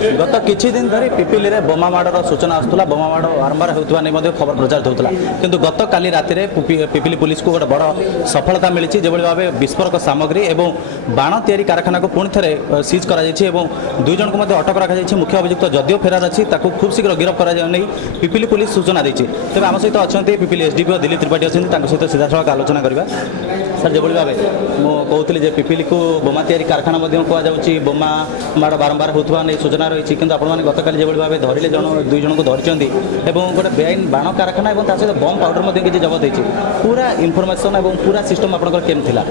गत किछि दिन धरी पिपिली रे बोमा माडर सूचना आसुला बोमा माड बारंबार होउतबा नै मध्ये खबर प्रचार होउतला किंतु गत काली राति रे पिपिली पुलिस को गोटे बड़ सफलता मिली जेबोली भाबे विस्फोरक सामग्री एवं बाण तैयारी कारखाना को पुणी थे सीज करा जायछि एवं दुई जन को मध्ये अटक रखा जायछि। मुख्य अभियुक्त जदियो फेरार अछि ताकू खूब शीघ्र गिरफ्त करा जाय नै पिपिली पुलिस सूचना दैछि। तबे आम सहित अछन्ती पिपिली एसडीपी दिलीप त्रिपाठी अछन्ती तांको सहित सीधा सळख आलोचना करबा। सर जेबोली भाबे मो कहउतली जे पिपिली को बोमा तैयारी कारखाना मध्ये को जाउछि बोमा माड बारंबार होउतबा नै सूचना रही किंतु आपण माने गतकाली जेबोली भाबे धरिले दुई जन को धरिचंदी एवं गोटे बेआईन बाण कारखाना एवं ता सहित बम पाउडर मध्ये किछि जबत होइछि पूरा इनफॉरमेशन एवं पूरा सिस्टम आपनकर केम थिला।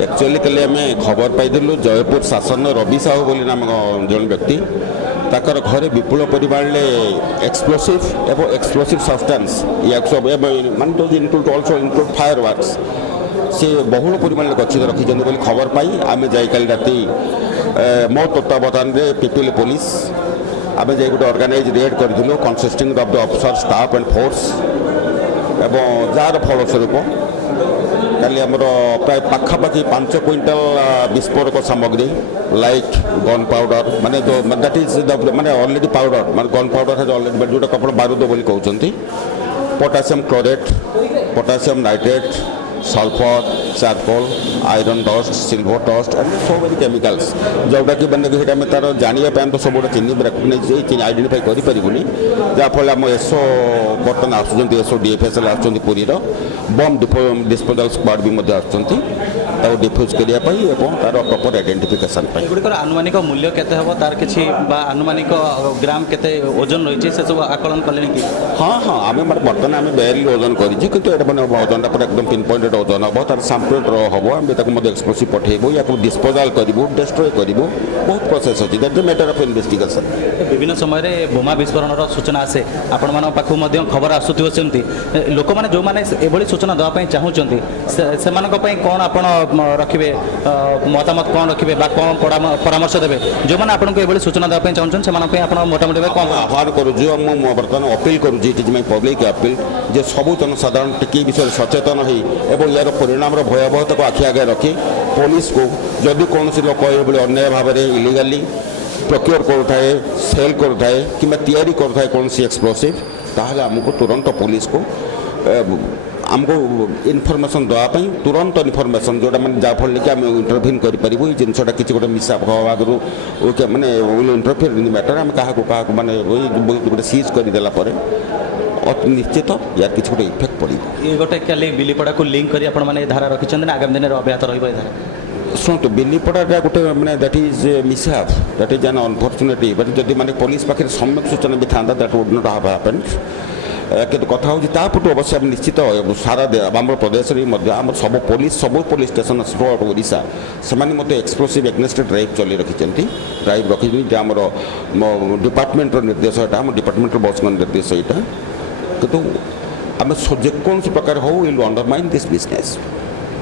एक्चुअली कल आम खबर पाइलु जयपुर शासन रवि साहू बोली नाम जन व्यक्ति ताकर घरे विपुल परिमाण एक्सप्लोसिव एवं explosive substance include fire works से बहुल परिमाण गच्छित रखी बोली खबर पाई आम जाई कल राति मो तत्वावधान में पिपिली पुलिस आम जा गोटे ऑर्गेनाइज रेड करूँ consisting of the officer staff and force एवं जार फलस्वरूप काली आमर प्राय पाखापाखि 5 क्विंटाल विस्फोरक सामग्री लाइक गन पाउडर माने जो दैट इज माने ऑलरेडी पाउडर माने गन पाउडर है ऑलरेडी जोटा कपड़ बारूद बोली कहउचंती potassium chlorate potassium nitrate sulphur charcoal iron dust silver dust and so many chemicals जोटा कि मैंने तार जानापी तो सब चिन्ह रेकग्नाइज आइडेंटिफाई करें जहाँफल आम एसओ बर्तमान आसुँच एसओ डीएफएसएल आसुँच पुरी बम डिस्पोजाल स्क्वाड भी आसुँच डिफ्यूज करने तार प्रॉपर आइडेंटिफिकेशन गुड़िकर आनुमानिक मूल्य केते हबो तार किछि बा आनुमानिक ग्राम केते ओजन रही से सब आकलन कले कि हाँ हाँ आम बर्तमान आम बेरली ओजन करें कि ओजन पूरा एकदम पिन पॉइंटेड ओजन हम तार सैंपल हम आम एक्सप्लोसिव पठेबू या डिस्पोजाल करूँ डिस्ट्रॉय करूँ बहुत प्रोसेस अच्छी that is matter of investigation. विभिन्न समय बोमा विस्फोरण सूचना आसे आपण मान पाखु मध्य खबर आसुथिबो सेमती लोक माने जो माने एभली सूचना देवा पई चाहुचंती सेमानक पई कोन आपण रखिबे मतामत कौन रखिबे बा कौन परामर्श देबे जो माने आपण को एभली सूचना देवा पई चाहुचन सेमानक पई आपण मोटामोटी कोन आह्वान करू जो हम बर्तमान अपील करू जी it is my public appeal जे सबु जनसाधारण टिकी विषय सचेतन होई एवं यार परिणाम भयावहता को आखि आगे रखी पुलिस को जदि कौन लोक ये अन्याय भाव में इलिगाली प्रोक्योर करुए सेल करुए कि तैयारी करुए कौन सी एक्सप्लोसिव ताहले आमको तुरंत पुलिस को आमको इनफॉरमेशन देवाई तुरंत इनफॉरमेशन जोटा मैंने जहाँफल कि आम इंटरभ्यून करूँ ये जिनसा किसी गोटे मिसा भाग मैंने इंटरफेयर इन मैटर आम क्या माने गोटे सीज करदेला निश्चित यार किसी गोटे इफेक्ट पड़े ये गोटे कल बिलीपड़ा को लिंक करी आपण माने धारा रखिछन आगामी दिन अब्याहत रहिबो ए धारा शुणु बिलीपड़ा गोटे मैंने that is mishap that is an unfortunately but जदि माने पुलिस पाखे सम्यक सूचना भी था that would not have happened किंतु कथा होता अवश्य निश्चित सारा आम प्रदेश में सब पुलिस स्टेशन थ्रू ओडिशा से एक्सप्लोसिव एग्नेस्ट ड्राइव चल रखी ड्राइव रखी आम डिपार्टमेंट निर्देश यहाँ आम डिपार्टमेंट बस निर्देश यहाँ किंतु आम जेकोसी प्रकार हो विल अंडरमाइन दिस बिजनेस।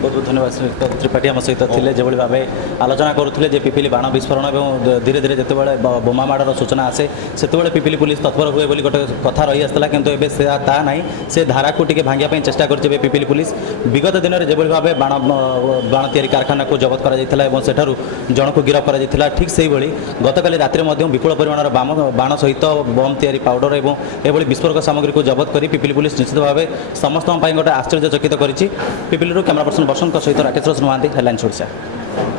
बहुत बहुत धन्यवाद त्रिपाठी आम सहित थे जो भाव आलोचना करुले जे पिपिली बाण विस्फोरण और धीरे धीरे जिते बोमा माडर सूचना आसे से पिपिली पुलिस तत्पर हुए बोली गोटे कथा रही आसला किंतु एबे ता नहीं से धारा को टिके भांगिया चेष्टा कर पिपिली पुलिस विगत दिन में जो भाव बाण तैयारी कारखाना को जबत कर जन को गिरफ्त कर ठीक से गतकाली राति विपुल परिमाण बाण सहित बम तैयारी पाउडर और एभली विस्फोरक सामग्री को जबत कर पिपिली पुलिस निश्चित भाव समस्त गोटे आश्चर्यचकित कर पिपिली कैमरा पर्सन बसंत सहित राकेश रोशन महांती हेडलाइन्स ओडिशा।